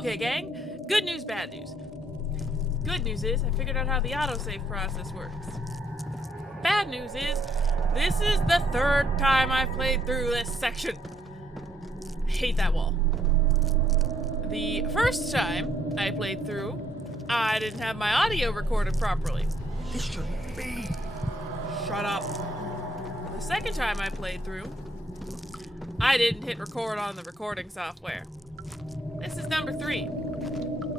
Okay, gang. Good news, bad news. Good news is I figured out how the autosave process works. Bad news is this is the third time I've played through this section. I hate that wall. The first time I played through, I didn't have my audio recorded properly. This shouldn't be. Shut up. The second time I played through, I didn't hit record on the recording software. This is number 3.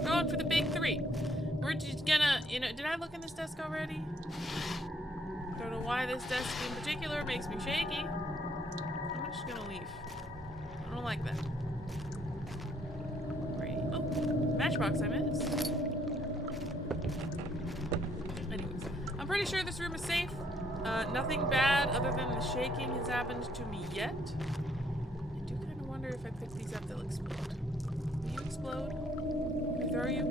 Going for the big 3. We're just gonna, did I look in this desk already? Don't know why this desk in particular makes me shaky. I'm just gonna leave. I don't like that. Great. Oh, matchbox I missed. Anyways, I'm pretty sure this room is safe. Nothing bad other than the shaking has happened to me yet. I do kind of wonder if I pick these up, they'll explode. Will you explode? Can I throw you?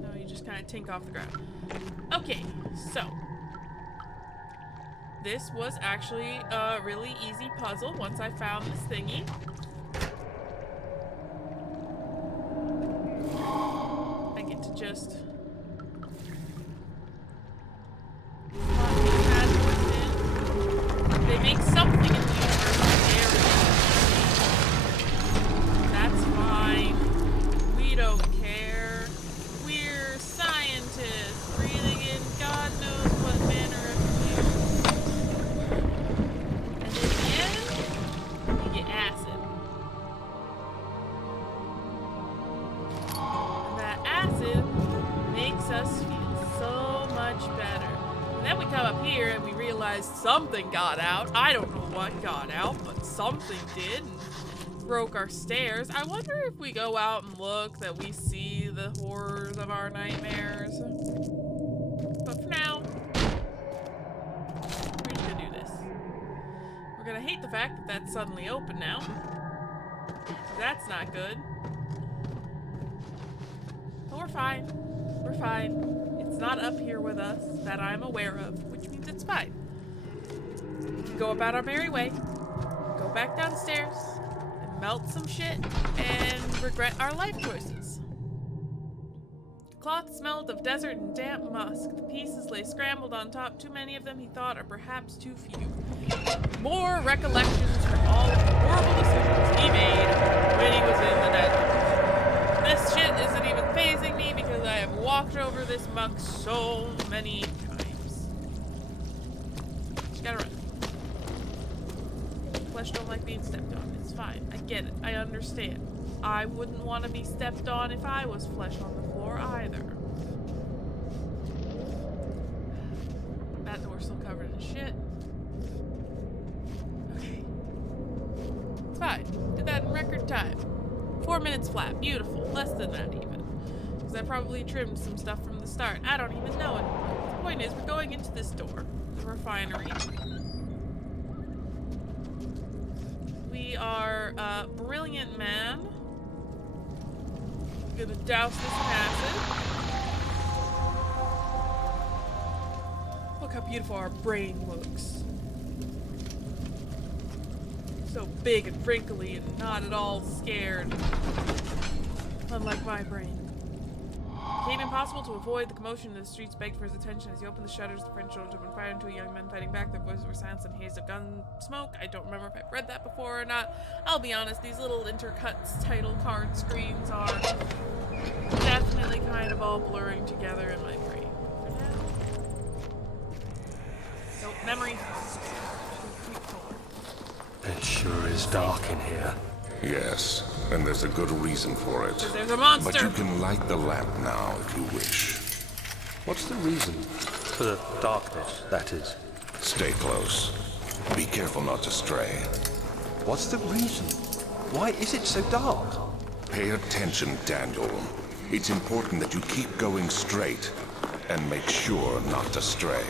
No, you just kind of tink off the ground. Okay, so. This was actually a really easy puzzle once I found this thingy. I get to just... They make something in the universe area. That's fine. We don't care. We're scientists breathing in God knows what manner of fuel. And in the end, we get acid. And that acid makes us feel so much better. Then we come up here and we realize something got out. I don't know what got out, but something did and broke our stairs. I wonder if we go out and look that we see the horrors of our nightmares. But for now, we're just gonna do this. We're gonna hate the fact that that's suddenly open now. That's not good. But we're fine. We're fine. It's not up here with us that I'm aware of, which means it's fine. We can go about our merry way, go back downstairs, and melt some shit, and regret our life choices. The cloth smelled of desert and damp musk. The pieces lay scrambled on top, too many of them, he thought, or perhaps too few. More recollections from all of the horrible decisions he made when he was in the desert. This shit isn't even fazing me because I have walked over this muck so many times. Just gotta run. Flesh don't like being stepped on. It's fine. I get it. I understand. I wouldn't want to be stepped on if I was flesh on the floor either. That door's still covered in shit. Okay. It's fine. Did that in record time. 4 minutes flat. Beautiful. Less than that even. Because I probably trimmed some stuff from the start. I don't even know anymore. The point is, we're going into this door. The refinery. We are brilliant man. Gonna douse this in acid. Look how beautiful our brain looks. So big and wrinkly and not at all scared. Unlike my brain. It became impossible to avoid the commotion in the streets begged for his attention. As he opened the shutters, the French soldiers opened fire into young men fighting back. Their voices were silenced and haze of gun smoke. I don't remember if I've read that before or not. I'll be honest, these little intercuts title card screens are definitely kind of all blurring together in my brain. For now. So, memory. It sure is dark in here. Yes, and there's a good reason for it. There's a monster! But you can light the lamp now if you wish. What's the reason? For the darkness, that is. Stay close. Be careful not to stray. What's the reason? Why is it so dark? Pay attention, Daniel. It's important that you keep going straight and make sure not to stray.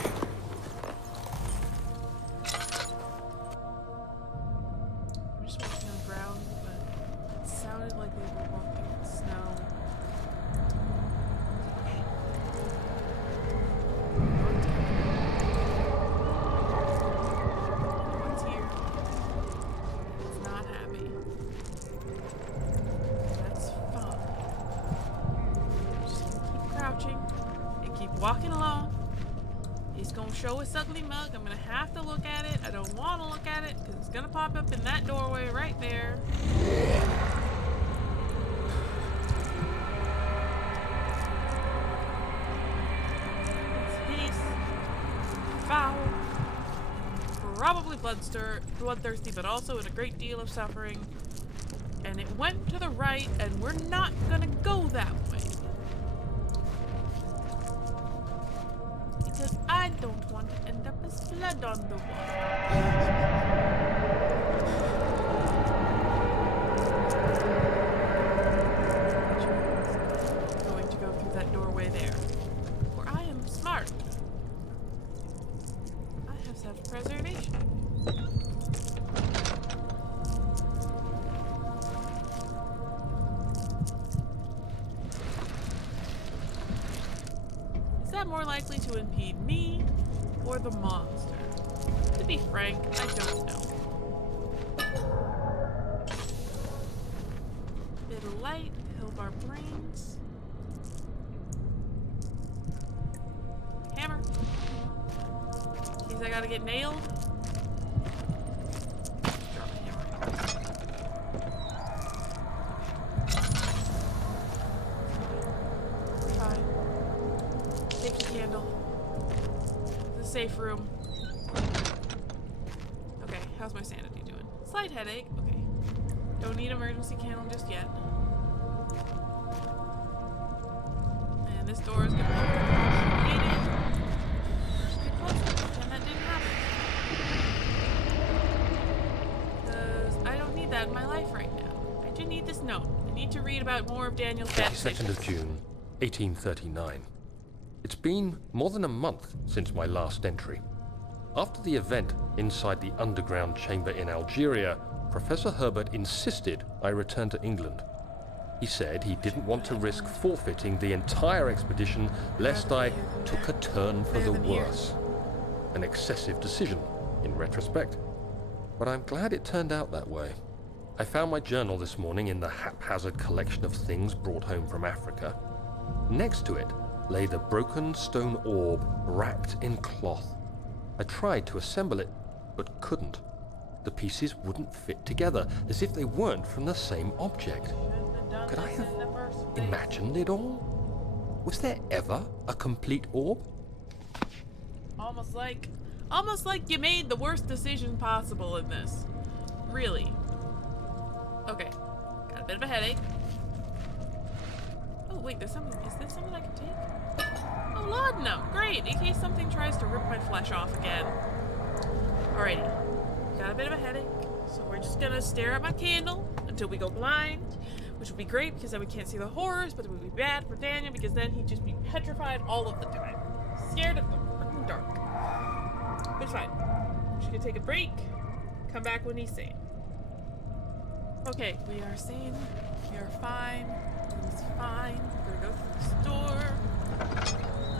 show its ugly mug. I'm gonna have to look at it. I don't want to look at it because it's gonna pop up in that doorway right there. It's hideous, foul, probably bloodthirsty, but also in a great deal of suffering. And it went to the right, and we're not gonna go that way. Because I don't want to end up as blood on the wall. I'm going to go through that doorway there. For I am smart. I have self-preservation. Is that more likely to impede me or the monster? To be frank, I don't know. Bit of light to help our brains. Hammer. Means I gotta get nailed. Drop a hammer. Fine. Take the candle. The safe room. Okay, how's my sanity doing? Slight headache. Okay. Don't need emergency candle just yet. And this door is gonna open. Just get closer. Pretend that didn't happen. Because I don't need that in my life right now. I do need this note. I need to read about more of Daniel's bad 22nd of June, 1839. It's been more than a month since my last entry. After the event inside the underground chamber in Algeria, Professor Herbert insisted I return to England. He said he didn't want to risk forfeiting the entire expedition lest I took a turn for the worse. An excessive decision, in retrospect. But I'm glad it turned out that way. I found my journal this morning in the haphazard collection of things brought home from Africa. Next to it lay the broken stone orb wrapped in cloth. I tried to assemble it, but couldn't. The pieces wouldn't fit together, as if they weren't from the same object. Could I have imagined it all? Was there ever a complete orb? Almost like you made the worst decision possible in this. Really. Okay. Got a bit of a headache. Oh wait, is there something I can take? Oh laudanum, great, in case something tries to rip my flesh off again. Alrighty. Got a bit of a headache, so we're just gonna stare at my candle until we go blind, which would be great because then we can't see the horrors, but it would be bad for Daniel because then he'd just be petrified all of the time. Scared of the freaking dark. But it's fine. We're just gonna take a break, come back when he's sane. Okay, we are sane, we are fine, it's fine. We're gonna go through this door.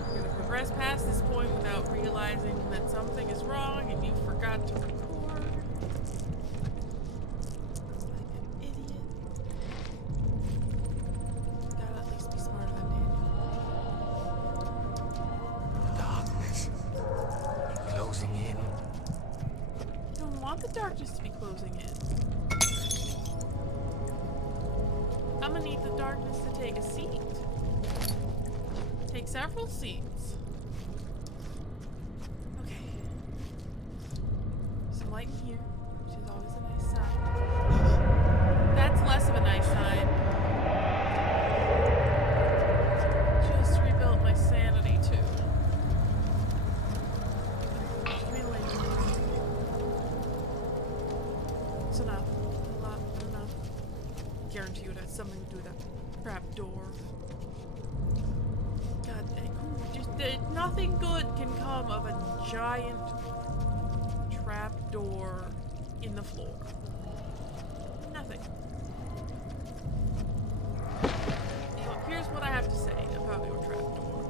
We're gonna progress past this point without realizing that something is wrong and you forgot to record. Like an idiot. Gotta at least be smarter than Daniel. Darkness. Closing in. I don't want the darkness to be closing in. I'm gonna need the darkness to take a seat. Take several seats. Okay. Some light in here, which is always a nice sign. That's less of a nice sign. Just rebuilt my sanity too. Just give me the light. It's enough. A lot, but enough. Guarantee you it has something to do with that trap door. God, nothing good can come of a giant trap door in the floor. Nothing. Well, here's what I have to say about your trap door.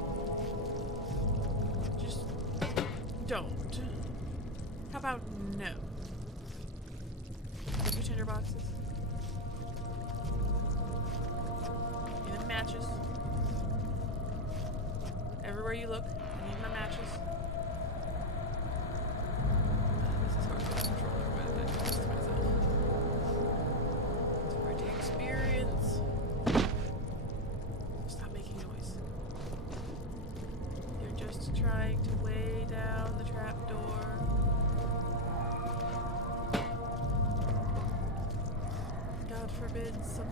Just don't. How about no? Take your tinder boxes. Give them matches. Everywhere you look, I need my matches.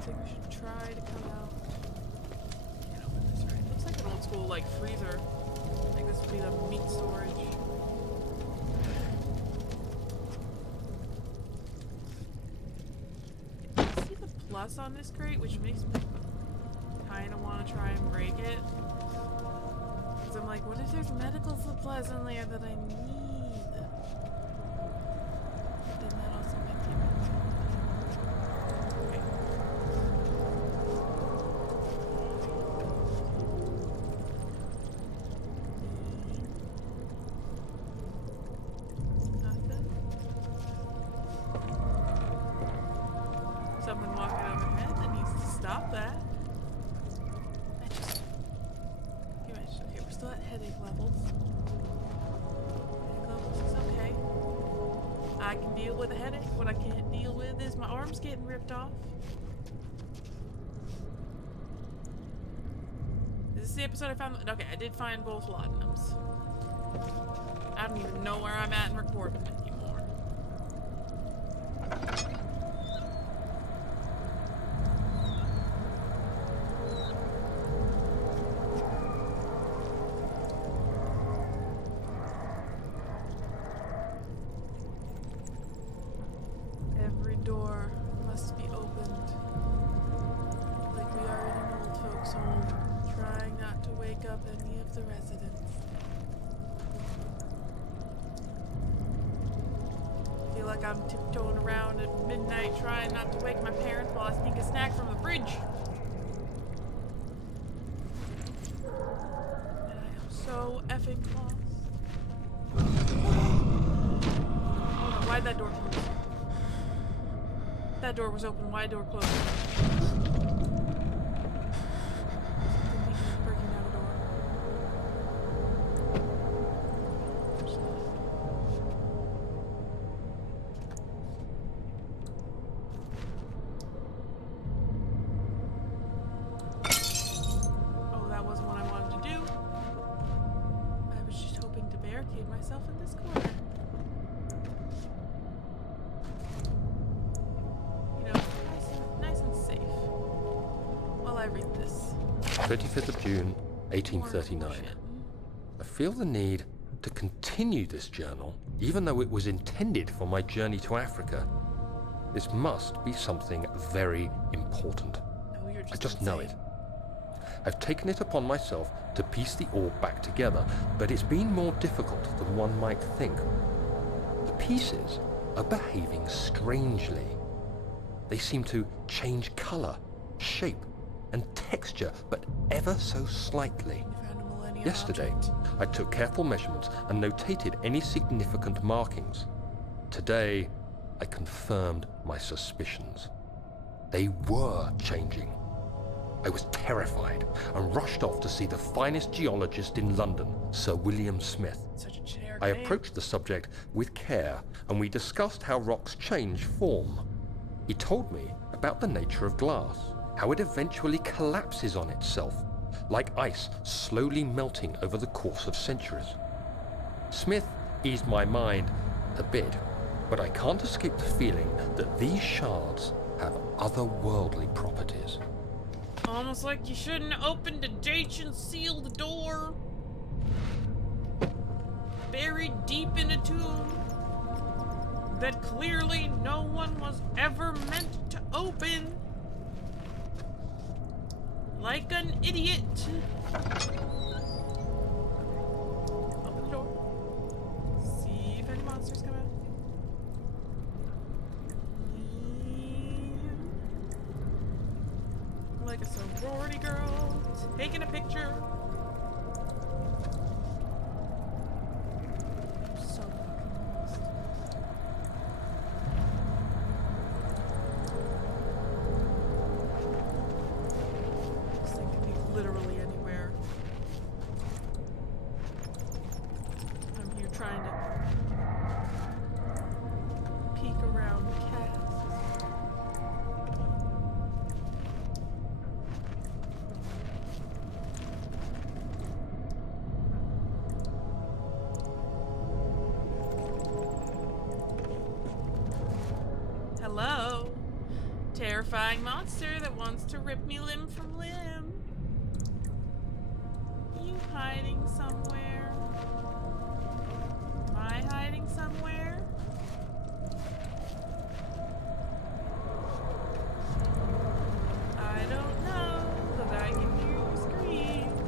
think we should try to come out. Can't open this, right? Looks like an old school, like, freezer. I think this would be the meat storage. I see the plus on this crate, which makes me kind of want to try and break it. Because I'm like, what if there's medical supplies in there that I need? Then that also might take me. Okay. Nothing. Something walking overhead that needs to stop that. Okay, we're still at headache levels. Headache levels is okay. I can deal with a headache. What I can't deal with is my arms getting ripped off. Is this the episode I found? Okay, I did find both laudanums. I don't even know where I'm at in recording anymore. Every door must be opened. Like we are in an old folks' home, trying not to wake up any of the residents. I feel like I'm tiptoeing around at midnight trying not to wake my parents while I sneak a snack from the fridge. And I am so effing lost. Oh no, why'd that door close? That door was open, why door closed? Breaking down a door. Oh, that wasn't what I wanted to do. I was just hoping to barricade myself in this corner. You know, nice and safe. While I read this. 25th of June, 1839. I feel the need to continue this journal, even though it was intended for my journey to Africa. This must be something very important. No, you're I just insane. know it. I've taken it upon myself to piece the orb back together, but it's been more difficult than one might think. The pieces are behaving strangely. They seem to change color, shape, and texture, but ever so slightly. You found a millennium Yesterday, object. I took careful measurements and notated any significant markings. Today, I confirmed my suspicions. They were changing. I was terrified and rushed off to see the finest geologist in London, Sir William Smith. Such a generic I name. approached the subject with care, and we discussed how rocks change form. He told me about the nature of glass, how it eventually collapses on itself, like ice slowly melting over the course of centuries. Smith eased my mind a bit, but I can't escape the feeling that these shards have otherworldly properties. Almost like you shouldn't have opened the gate and sealed the door. Buried deep in a tomb that clearly no one was ever meant to open. Like an idiot. Open the door. See if any monsters come out. Like a sorority girl taking a picture. I'm so fucking lost. This thing could be literally anywhere. I'm here trying to peek around the cast. Terrifying monster that wants to rip me limb from limb. Are you hiding somewhere? Am I hiding somewhere? I don't know, but I can hear your screams.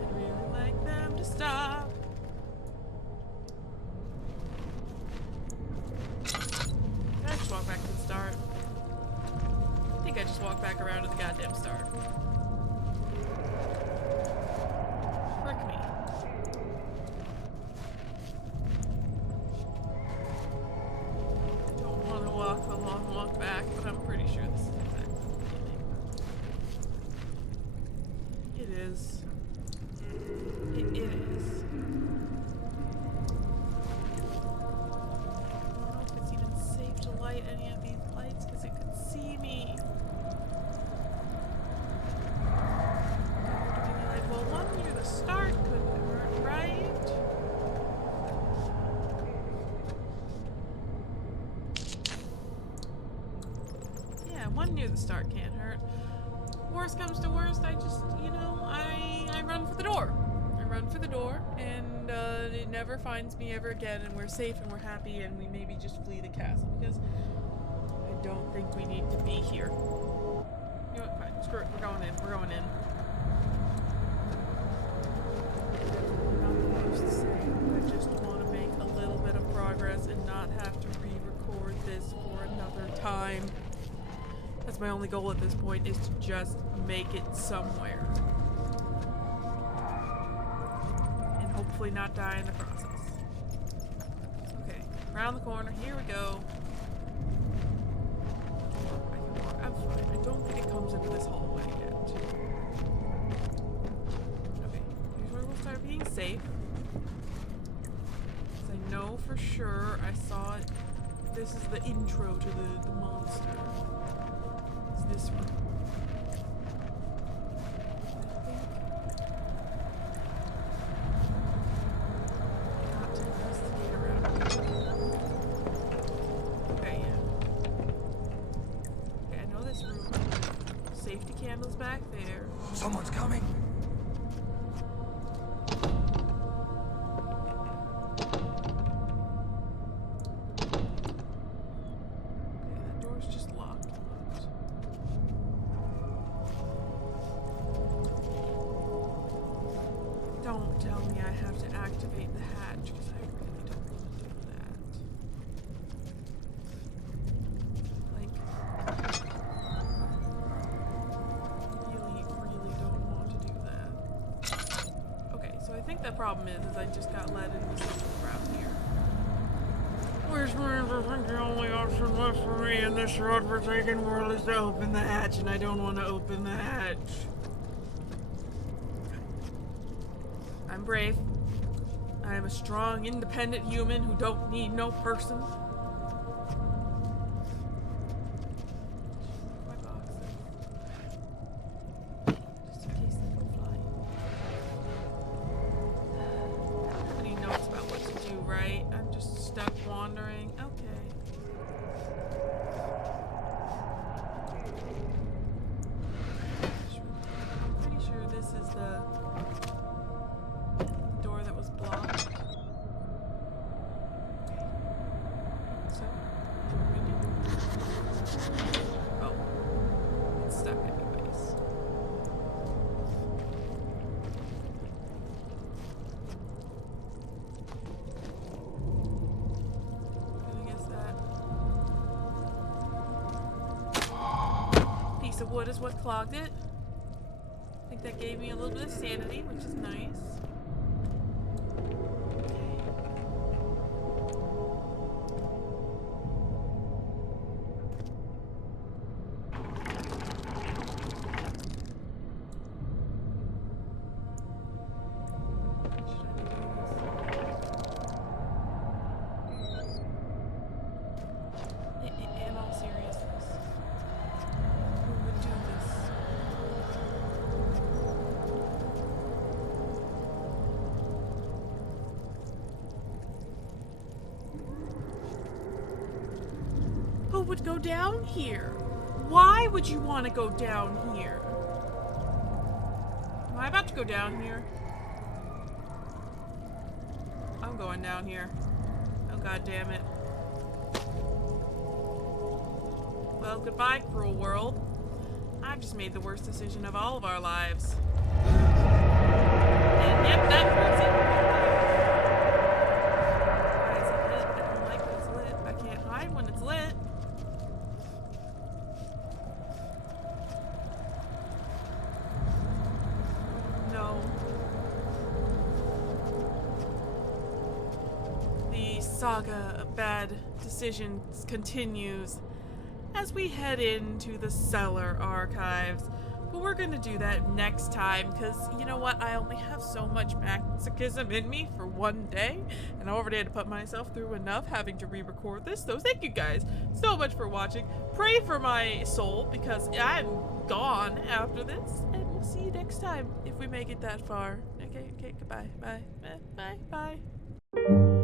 I'd really like them to stop. Did I just walk back to the start? I think I just walked back around to the goddamn start. Frick me. I don't want to walk the long walk back, but I'm pretty sure this is exactly the beginning. It is. It is. I don't know if it's even safe to light any of these lights because it could see me. Like, well, one near the start couldn't hurt, right? Yeah, one near the start can't hurt. Worst comes to worst, I just, you know, I run for the door. I run for the door, and it never finds me ever again, and we're safe and we're happy, and we maybe just flee the castle, because I don't think we need to be here. You know what, fine, screw it, we're going in, we're going in. Not much to say, I just want to make a little bit of progress and not have to re-record this for another time. That's my only goal at this point, is to just make it somewhere. And hopefully not die in the process. Okay, around the corner, here we go. I can walk, I'm fine. I don't think it comes into this hallway yet. Okay, here's where we'll start being safe. Because I know for sure I saw it. This is the intro to the monster. This room. I got to investigate around here. Okay, yeah. Okay, I know this room. Safety candles back there. Someone's coming. Don't tell me I have to activate the hatch, because I really don't want to do that. Like, really don't want to do that. Okay, so I think the problem is I just got led into something around here. Which means I think the only option left for me in this godforsaken world is to open the hatch, and I don't want to open the hatch. I'm brave. I am a strong, independent human who don't need no person. My boxes. Just in case they go flying. Nobody knows about what to do, right? I'm just stuck wandering. Okay. I'm pretty sure this is the door that was blocked. So, what do we do? Oh, it's stuck anyways. I guess that piece of wood is what clogged it. I think that gave me a little bit of sanity, which is nice. In all seriousness, who would do this? Who would go down here? Why would you want to go down here? Am I about to go down here? I'm going down here. Oh, god damn it. Well, goodbye, cruel world. I've just made the worst decision of all of our lives. And yep, that proves it. Why is it lit? I don't like when it's lit. I can't hide when it's lit. No. The saga of bad decisions continues as we head into the cellar archives. But we're gonna do that next time, because you know what? I only have so much masochism in me for one day, and I already had to put myself through enough having to re-record this. So thank you guys so much for watching. Pray for my soul, because I'm gone after this, and we'll see you next time if we make it that far. Okay, goodbye. Bye. Bye. Bye.